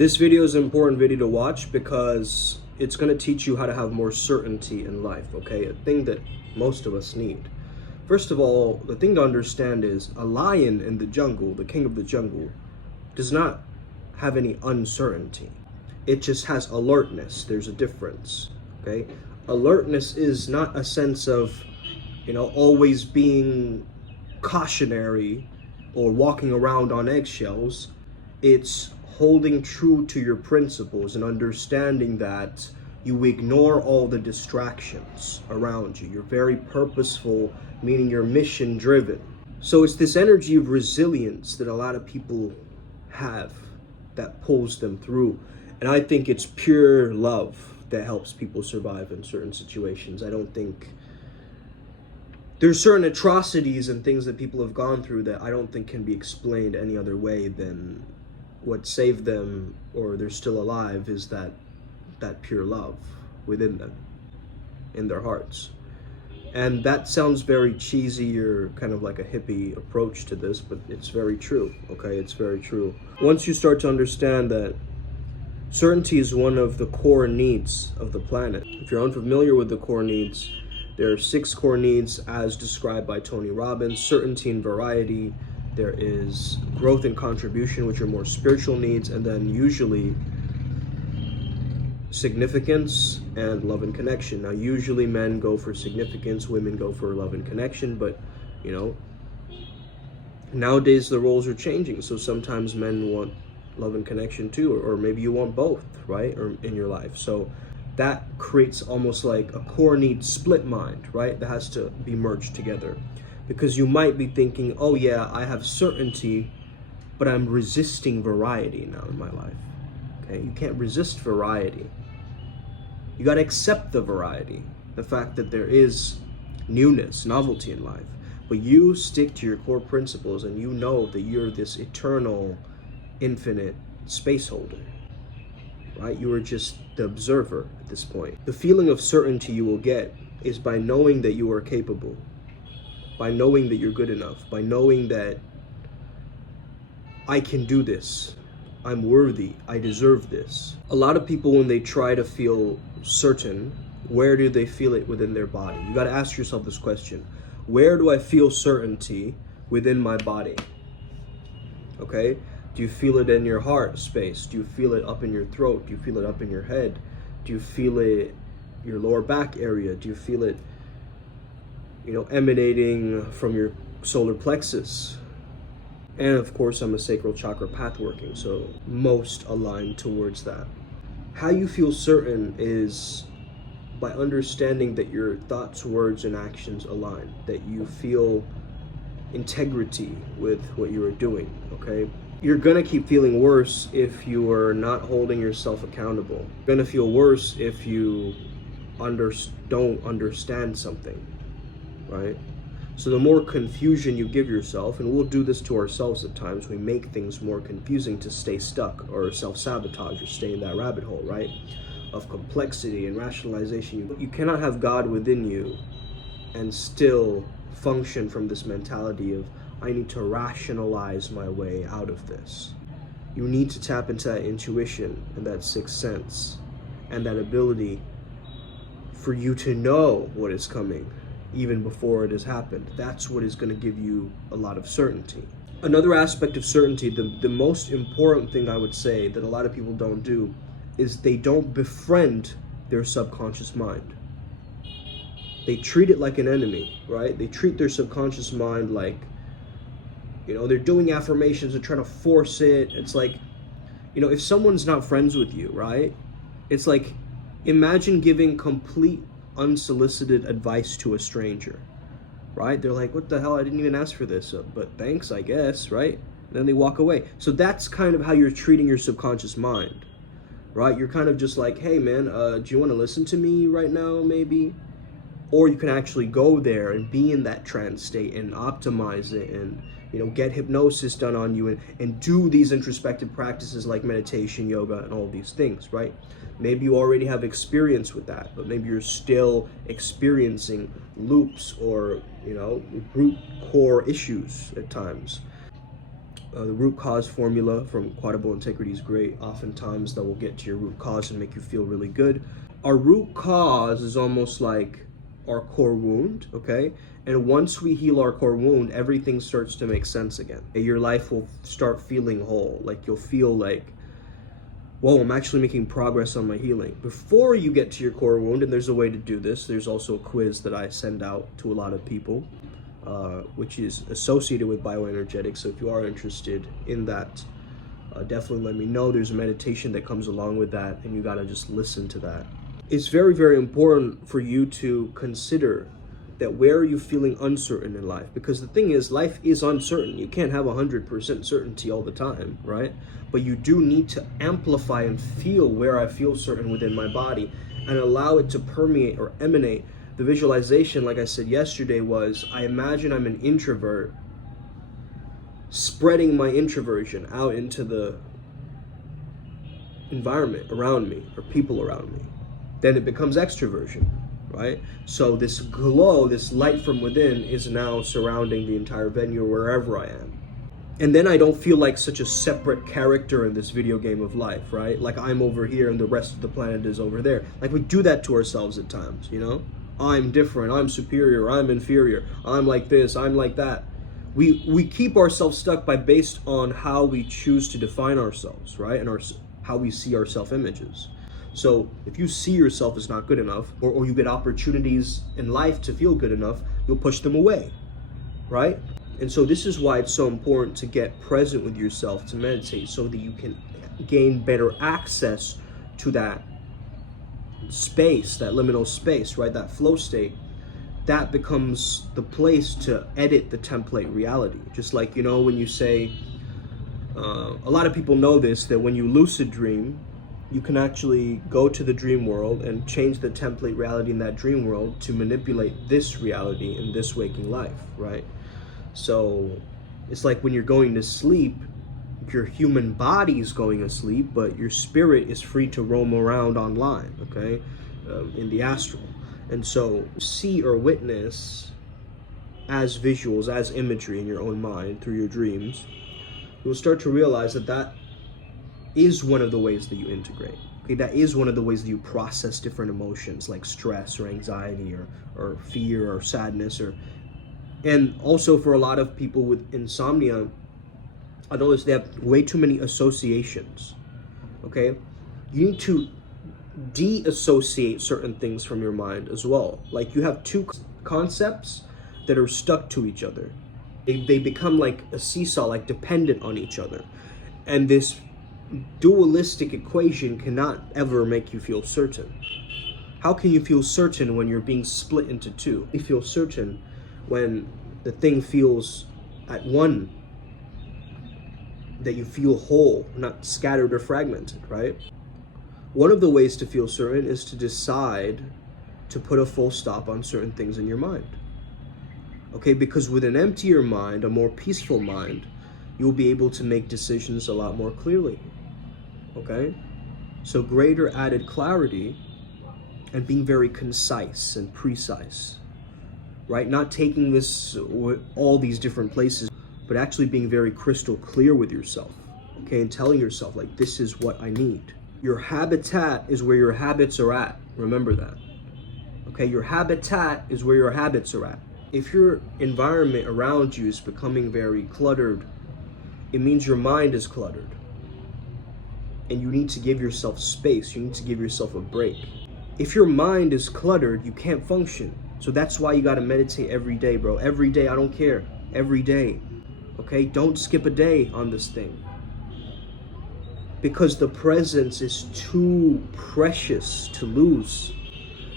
This video is an important video to watch because it's going to teach you how to have more certainty in life, okay? A thing that most of us need. First of all, the thing to understand is a lion in the jungle, the king of the jungle, does not have any uncertainty. It just has alertness. There's a difference, okay? Alertness is not a sense of, always being cautionary or walking around on eggshells. It's holding true to your principles and understanding that you ignore all the distractions around you. You're very purposeful, meaning you're mission driven. So it's this energy of resilience that a lot of people have that pulls them through. And I think it's pure love that helps people survive in certain situations. I don't think there's certain atrocities and things that people have gone through that I don't think can be explained any other way than what saved them, or they're still alive, is that pure love within them, in their hearts. And that sounds very cheesy or kind of like a hippie approach to this, but it's very true, okay? It's very true. Once you start to understand that certainty is one of the core needs of the planet. If you're unfamiliar with the core needs, there are 6 core needs as described by Tony Robbins: certainty and variety. There is growth and contribution, which are more spiritual needs, and then usually significance and love and connection. Now, usually men go for significance, women go for love and connection, but nowadays the roles are changing. So sometimes men want love and connection too, or maybe you want both, right? Or in your life. So that creates almost like a core need split mind, right? That has to be merged together. Because you might be thinking, oh yeah, I have certainty, but I'm resisting variety now in my life. Okay, you can't resist variety. You got to accept the variety, the fact that there is newness, novelty in life. But you stick to your core principles, and you know that you're this eternal, infinite space holder, right? You are just the observer at this point. The feeling of certainty you will get is by knowing that you are capable, by knowing that you're good enough, by knowing that I can do this, I'm worthy, I deserve this. A lot of people, when they try to feel certain, where do they feel it within their body? You got to ask yourself this question: where do I feel certainty within my body? Okay? Do you feel it in your heart space? Do you feel it up in your throat? Do you feel it up in your head? Do you feel it your lower back area? Do you feel it emanating from your solar plexus? And of course, I'm a sacral chakra path working, so most aligned towards that. How you feel certain is by understanding that your thoughts, words, and actions align, that you feel integrity with what you are doing, okay? You're gonna keep feeling worse if you are not holding yourself accountable. You're gonna feel worse if you don't understand something, right? So the more confusion you give yourself, and we'll do this to ourselves at times, we make things more confusing to stay stuck or self-sabotage or stay in that rabbit hole, right? Of complexity and rationalization. You cannot have God within you and still function from this mentality of, I need to rationalize my way out of this. You need to tap into that intuition and that sixth sense and that ability for you to know what is coming even before it has happened. That's what is going to give you a lot of certainty. Another aspect of certainty, the most important thing I would say that a lot of people don't do, is they don't befriend their subconscious mind. They treat it like an enemy, right? They treat their subconscious mind like, they're doing affirmations, they're trying to force it. It's like, if someone's not friends with you, right? It's like, imagine giving complete unsolicited advice to a stranger, right? They're like, what the hell, I didn't even ask for this, but thanks, I guess, right? And then they walk away. So that's kind of how you're treating your subconscious mind, right? You're kind of just like, hey man, do you want to listen to me right now, maybe? Or you can actually go there and be in that trance state and optimize it and get hypnosis done on you and do these introspective practices like meditation, yoga, and all these things, right? Maybe you already have experience with that, but maybe you're still experiencing loops or, root core issues at times. The root cause formula from Quotable Integrity is great. Oftentimes that will get to your root cause and make you feel really good. Our root cause is almost like our core wound, okay? And once we heal our core wound, everything starts to make sense again. Your life will start feeling whole. Like you'll feel like, whoa, I'm actually making progress on my healing. Before you get to your core wound, and there's a way to do this, there's also a quiz that I send out to a lot of people, which is associated with bioenergetics. So if you are interested in that, definitely let me know. There's a meditation that comes along with that, and you gotta just listen to that. It's very, very important for you to consider that where are you feeling uncertain in life? Because the thing is, life is uncertain. You can't have 100% certainty all the time, right? But you do need to amplify and feel where I feel certain within my body and allow it to permeate or emanate. The visualization, like I said yesterday, was I imagine I'm an introvert spreading my introversion out into the environment around me or people around me. Then it becomes extroversion, right? So this glow, this light from within is now surrounding the entire venue wherever I am. And then I don't feel like such a separate character in this video game of life, right? Like I'm over here and the rest of the planet is over there. Like we do that to ourselves at times, you know? I'm different, I'm superior, I'm inferior, I'm like this, I'm like that. We keep ourselves stuck based on how we choose to define ourselves, right? And how we see our self-images. So if you see yourself as not good enough, or you get opportunities in life to feel good enough, you'll push them away, right? And so this is why it's so important to get present with yourself, to meditate, so that you can gain better access to that space, that liminal space, right? That flow state. That becomes the place to edit the template reality. Just like, you know, when you say, a lot of people know this, that when you lucid dream, you can actually go to the dream world and change the template reality in that dream world to manipulate this reality in this waking life, right? So it's like when you're going to sleep, your human body is going to sleep, but your spirit is free to roam around online, okay, in the astral. And so see or witness as visuals, as imagery in your own mind through your dreams, you'll start to realize that that is one of the ways that you integrate. Okay, that is one of the ways that you process different emotions like stress or anxiety or fear or sadness. And also for a lot of people with insomnia, I noticed they have way too many associations. Okay, you need to de-associate certain things from your mind as well. Like you have two concepts that are stuck to each other. They become like a seesaw, like dependent on each other. And this dualistic equation cannot ever make you feel certain. How can you feel certain when you're being split into two? You feel certain when the thing feels at one, that you feel whole, not scattered or fragmented, right? One of the ways to feel certain is to decide to put a full stop on certain things in your mind. Okay, because with an emptier mind, a more peaceful mind, you'll be able to make decisions a lot more clearly. Okay? So greater added clarity and being very concise and precise, right? Not taking this all these different places, but actually being very crystal clear with yourself, okay? And telling yourself, like, this is what I need. Your habitat is where your habits are at. Remember that. Okay, your habitat is where your habits are at. If your environment around you is becoming very cluttered, it means your mind is cluttered. And you need to give yourself space. You need to give yourself a break. If your mind is cluttered, you can't function. So that's why you gotta meditate every day, bro. Every day, I don't care. Every day. Okay, don't skip a day on this thing. Because the presence is too precious to lose.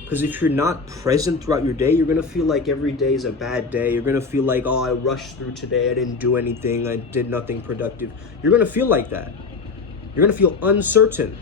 Because if you're not present throughout your day, you're gonna feel like every day is a bad day. You're gonna feel like, oh, I rushed through today, I didn't do anything, I did nothing productive. You're gonna feel like that. You're gonna feel uncertain.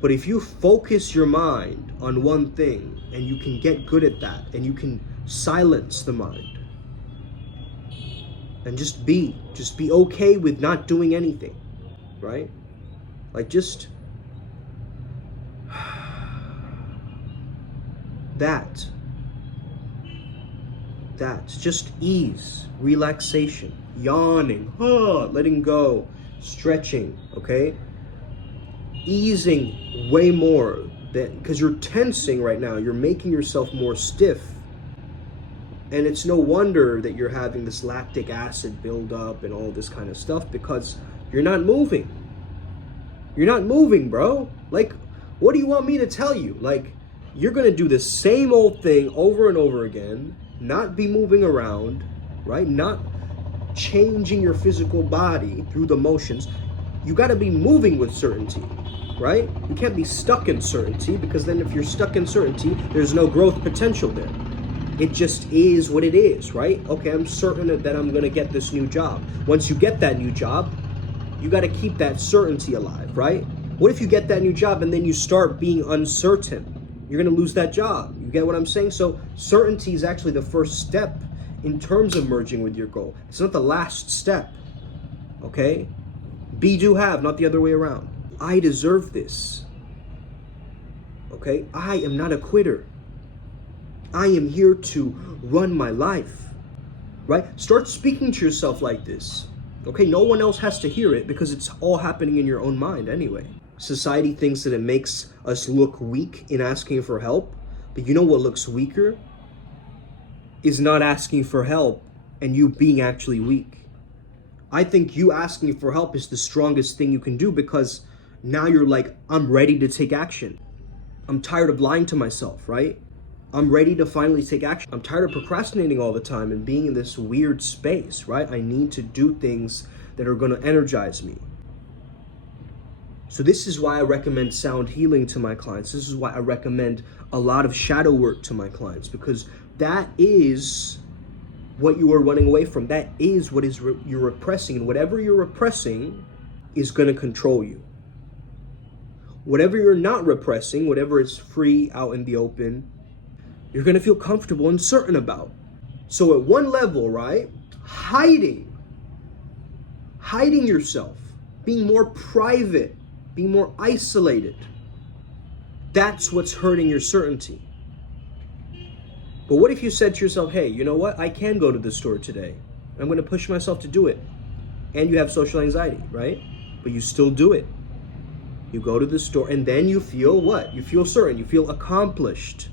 But if you focus your mind on one thing, and you can get good at that, and you can silence the mind, and just be okay with not doing anything, right? Like just that's just ease, relaxation. yawning, letting go, stretching, okay? Easing way more, because you're tensing right now. You're making yourself more stiff. And it's no wonder that you're having this lactic acid buildup and all this kind of stuff, because you're not moving. You're not moving, bro. Like, what do you want me to tell you? Like, you're going to do the same old thing over and over again, not be moving around, right? Not changing your physical body through the motions. You got to be moving with certainty, right? You can't be stuck in certainty, because then if you're stuck in certainty, there's no growth potential there. It just is what it is, right? Okay, I'm certain that I'm going to get this new job. Once you get that new job, you got to keep that certainty alive, right? What if you get that new job and then you start being uncertain? You're going to lose that job. You get what I'm saying? So certainty is actually the first step in terms of merging with your goal. It's not the last step, okay? Be, do, have, not the other way around. I deserve this, okay? I am not a quitter. I am here to run my life, right? Start speaking to yourself like this, okay? No one else has to hear it, because it's all happening in your own mind anyway. Society thinks that it makes us look weak in asking for help, but you know what looks weaker? Is not asking for help and you being actually weak. I think you asking for help is the strongest thing you can do, because now you're like, I'm ready to take action. I'm tired of lying to myself, right? I'm ready to finally take action. I'm tired of procrastinating all the time and being in this weird space, right? I need to do things that are going to energize me. So this is why I recommend sound healing to my clients. This is why I recommend a lot of shadow work to my clients, because that is what you are running away from. That is what is you're repressing. And whatever you're repressing is going to control you. Whatever you're not repressing, whatever is free out in the open, you're going to feel comfortable and certain about. So at one level, right, hiding yourself, being more private, being more isolated, that's what's hurting your certainty. But what if you said to yourself, hey, you know what? I can go to the store today. I'm going to push myself to do it. And you have social anxiety, right? But you still do it. You go to the store and then you feel what? You feel certain. You feel accomplished.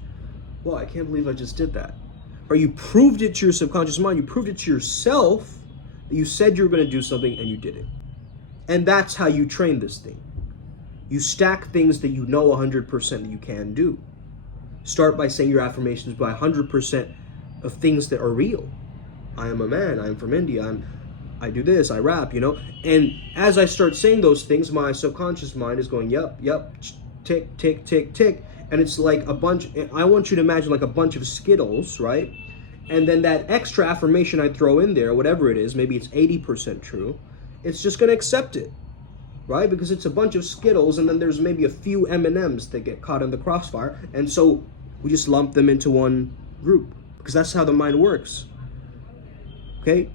Well, I can't believe I just did that. Or you proved it to your subconscious mind. You proved it to yourself that you said you were going to do something and you did it. And that's how you train this thing. You stack things that you know 100% that you can do. Start by saying your affirmations by 100% of things that are real. I am a man. I am from India. I do this. I rap, you know. And as I start saying those things, my subconscious mind is going, yep, tick, tick, tick, tick. And it's like a bunch, I want you to imagine like a bunch of Skittles, right? And then that extra affirmation I throw in there, whatever it is, maybe it's 80% true, it's just going to accept it, right? Because it's a bunch of Skittles, and then there's maybe a few M&Ms that get caught in the crossfire. And so we just lump them into one group, because that's how the mind works, okay?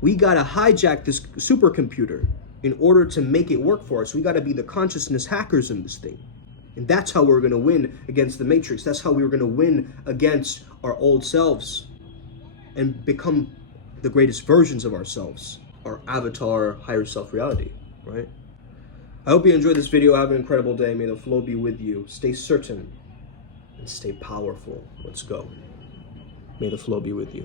We got to hijack this supercomputer in order to make it work for us. We got to be the consciousness hackers in this thing. And that's how we're going to win against the Matrix. That's how we're going to win against our old selves and become the greatest versions of ourselves, our avatar, higher self reality, right? I hope you enjoyed this video. Have an incredible day. May the flow be with you. Stay certain and stay powerful. Let's go. May the flow be with you.